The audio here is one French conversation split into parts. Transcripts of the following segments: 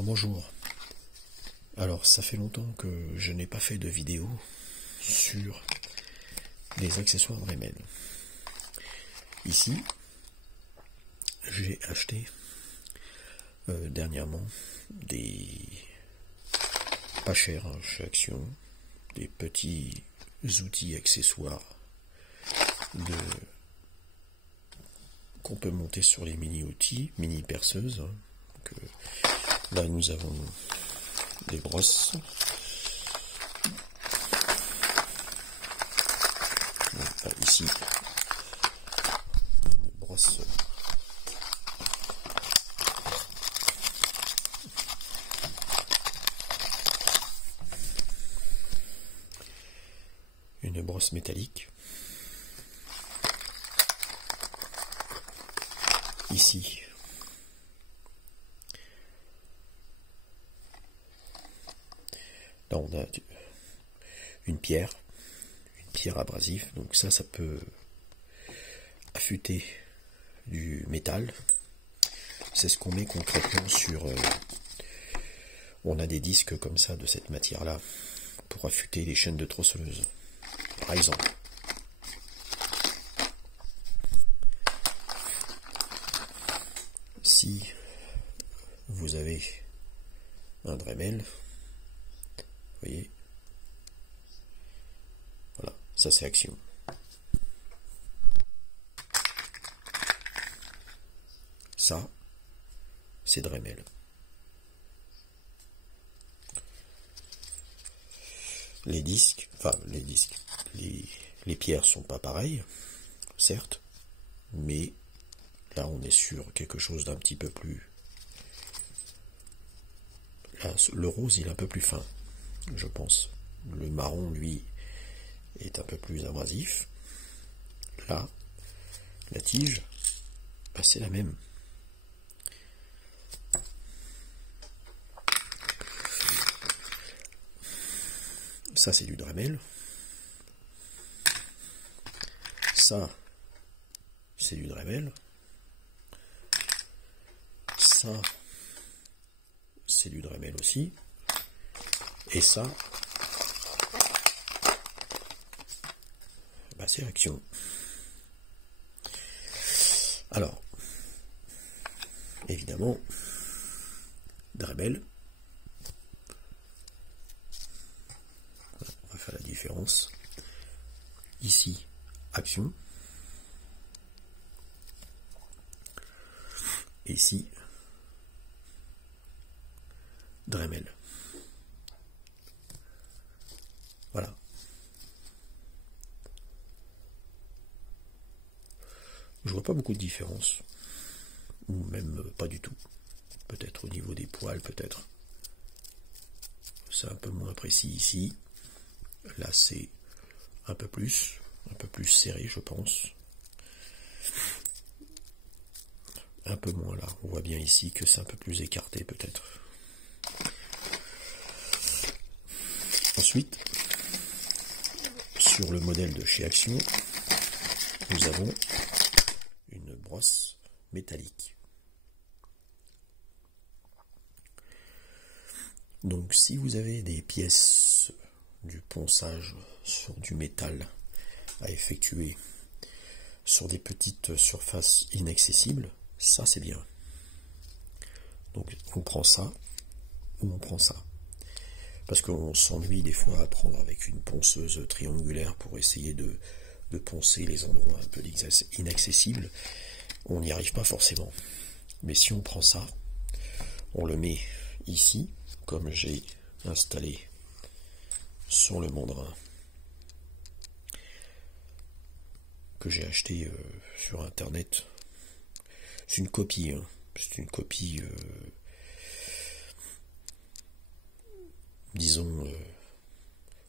Bonjour. Alors ça fait longtemps que je n'ai pas fait de vidéo sur les accessoires Dremel. Ici, j'ai acheté dernièrement des pas chers chez Action, des petits outils accessoires qu'on peut monter sur les mini-outils, mini-perceuses. Donc, là nous avons des brosses. Donc, ici, une brosse métallique. Ici, là on a une pierre abrasive, donc ça peut affûter du métal. C'est ce qu'on met concrètement sur... on a des disques comme ça de cette matière-là pour affûter les chaînes de tronçonneuse, par exemple. Si vous avez un Dremel, vous voyez, voilà, ça c'est Action. Ça, c'est Dremel. Les disques, les pierres sont pas pareilles, certes, mais là on est sur quelque chose d'un petit peu plus... Là, le rose il est un peu plus fin, je pense. Le marron, lui, est un peu plus abrasif. Là, la tige, c'est la même. Ça, c'est du Dremel. Ça, c'est du Dremel. Ça, c'est du Dremel aussi. Et ça, c'est Action. Alors, évidemment, Dremel, on va faire la différence. Ici, Action. Et ici, Dremel. Voilà. Je vois pas beaucoup de différence, ou même pas du tout. Peut-être au niveau des poils, peut-être. C'est un peu moins précis ici. Là, c'est un peu plus serré, je pense. Un peu moins là. On voit bien ici que c'est un peu plus écarté, peut-être. Ensuite, sur le modèle de chez Action, nous avons une brosse métallique. Donc si vous avez des pièces du ponçage sur du métal à effectuer sur des petites surfaces inaccessibles, ça c'est bien. Donc on prend ça ou on prend ça. Parce qu'on s'ennuie des fois à prendre avec une ponceuse triangulaire pour essayer de poncer les endroits un peu inaccessibles. On n'y arrive pas forcément. Mais si on prend ça, on le met ici, comme j'ai installé sur le mandrin que j'ai acheté sur internet. C'est une copie, hein. C'est une copie, disons,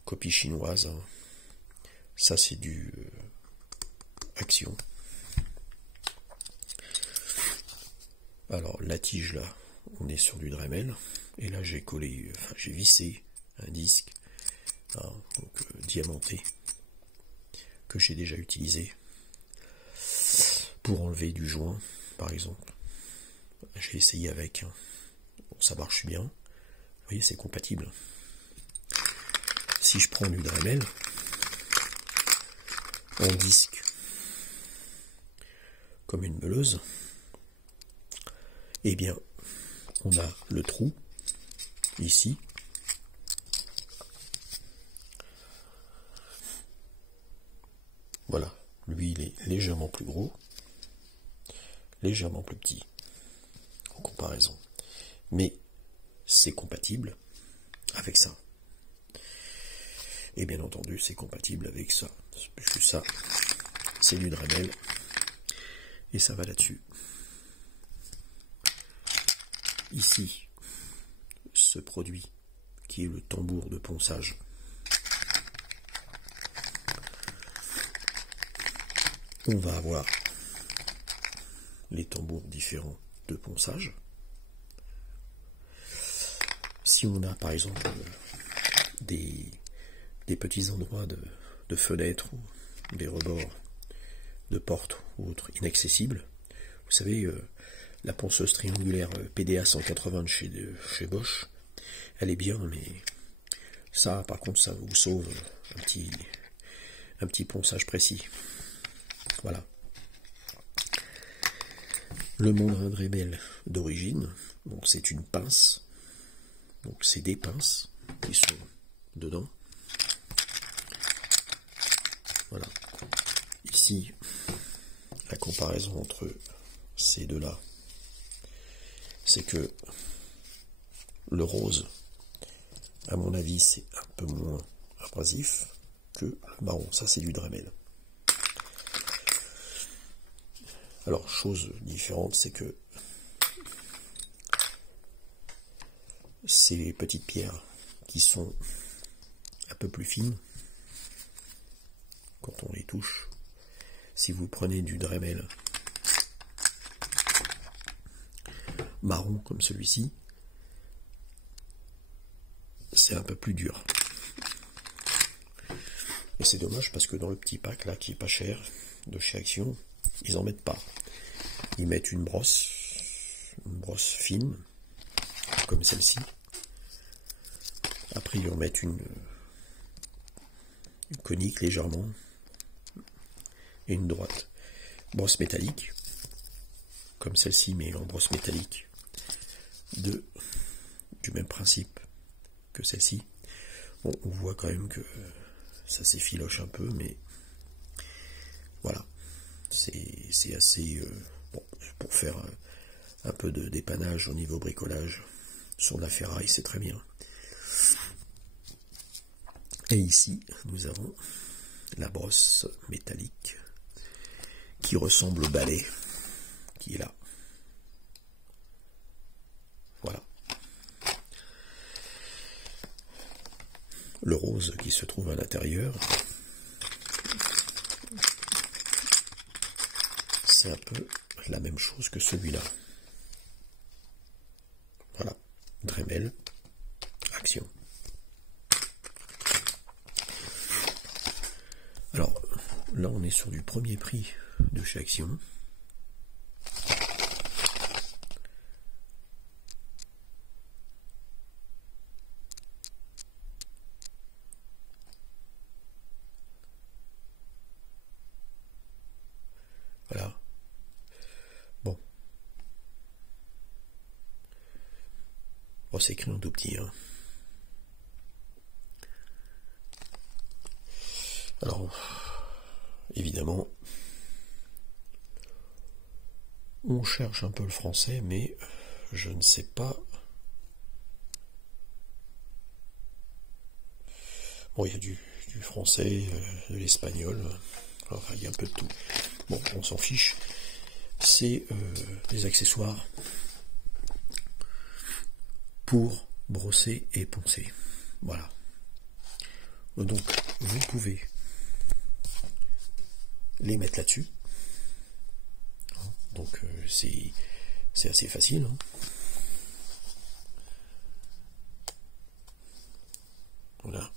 copie chinoise, hein. Ça c'est du Action. Alors la tige là, on est sur du Dremel, et là j'ai collé, j'ai vissé un disque, hein, donc diamanté, que j'ai déjà utilisé pour enlever du joint, par exemple. J'ai essayé avec, hein. ça marche bien. Vous voyez, c'est compatible. Si je prends du Dremel en disque comme une meuleuse, eh bien, on a le trou ici. Voilà, lui il est légèrement plus gros, légèrement plus petit en comparaison. Mais c'est compatible avec ça. Et bien entendu, c'est compatible avec ça. Ça, c'est du Dremel. Et ça va là-dessus. Ici, ce produit qui est le tambour de ponçage. On va avoir les tambours différents de ponçage. Si on a par exemple des petits endroits de fenêtres ou des rebords de portes ou autres inaccessibles, vous savez, la ponceuse triangulaire PDA 180 de chez Bosch, elle est bien, mais ça, par contre, ça vous sauve un petit ponçage précis. Voilà. Le Mondrin Dremel d'origine, donc c'est une pince, donc c'est des pinces qui sont dedans. Voilà. Ici, la comparaison entre ces deux-là, c'est que le rose, à mon avis, c'est un peu moins abrasif que le marron. Ça, c'est du Dremel. Alors, chose différente, c'est que ces petites pierres qui sont un peu plus fines, quand on les touche, si vous prenez du Dremel marron comme celui-ci, c'est un peu plus dur. Et c'est dommage parce que dans le petit pack là qui est pas cher de chez Action, ils en mettent pas. Ils mettent une brosse fine comme celle-ci. Après ils en mettent une conique légèrement et une droite. Brosse métallique comme celle-ci mais en brosse métallique du même principe que celle-ci. Bon, on voit quand même que ça s'effiloche un peu, mais voilà, c'est assez bon, pour faire un peu de dépannage au niveau bricolage sur de la ferraille, c'est très bien. Et ici nous avons la brosse métallique qui ressemble au balai qui est là. Voilà. Le rose qui se trouve à l'intérieur, c'est un peu la même chose que celui-là. Voilà, Dremel, Action. Alors, là on est sur du premier prix de chez Action. Voilà. Bon. Bon, c'est écrit en tout petit, hein. Alors, évidemment, on cherche un peu le français, mais je ne sais pas. Bon, il y a du français, de l'espagnol, enfin, il y a un peu de tout. Bon, on s'en fiche. C'est des accessoires pour brosser et poncer. Voilà. Donc, vous pouvez les mettre là-dessus. Donc, c'est assez facile, hein. Voilà.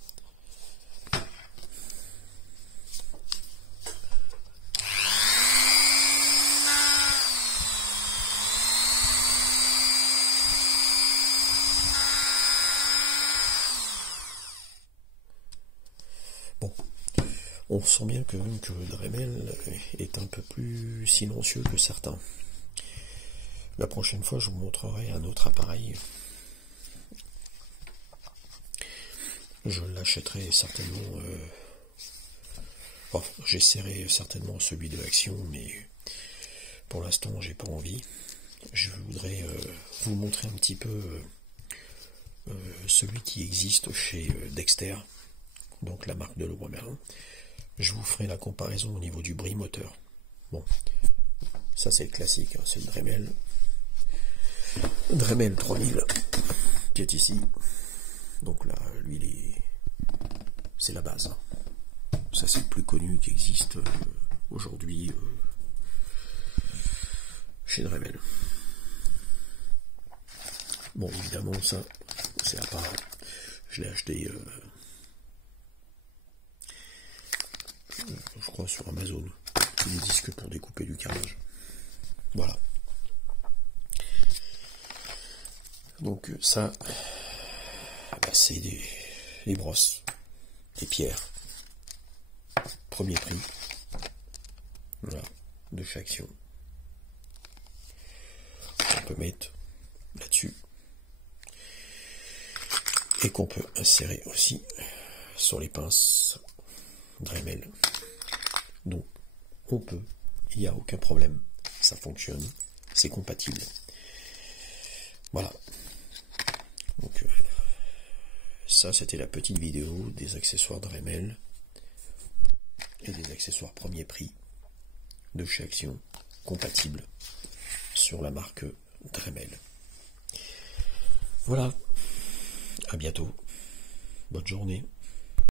On sent bien que Dremel est un peu plus silencieux que certains. La prochaine fois, je vous montrerai un autre appareil. Je l'achèterai certainement. J'essaierai certainement celui de Action, mais pour l'instant, j'ai pas envie. Je voudrais vous montrer un petit peu celui qui existe chez Dexter, donc la marque de Leroy Merlin. Je vous ferai la comparaison au niveau du bruit moteur. Bon, ça c'est le classique, hein, c'est le Dremel 3000 qui est ici. Donc là, lui, c'est la base. Hein. Ça c'est le plus connu qui existe aujourd'hui chez Dremel. Bon, évidemment, ça, c'est à part. Je l'ai acheté, je crois, sur Amazon. Des disques pour découper du carrelage. Voilà. Donc, ça, c'est des brosses, des pierres. Premier prix. Voilà, de chez Action. On peut mettre là-dessus. Et qu'on peut insérer aussi sur les pinces Dremel. Donc on peut, il n'y a aucun problème, ça fonctionne, c'est compatible. Voilà. Donc ça c'était la petite vidéo des accessoires Dremel et des accessoires premier prix de chez Action, compatibles sur la marque Dremel. Voilà. À bientôt. Bonne journée.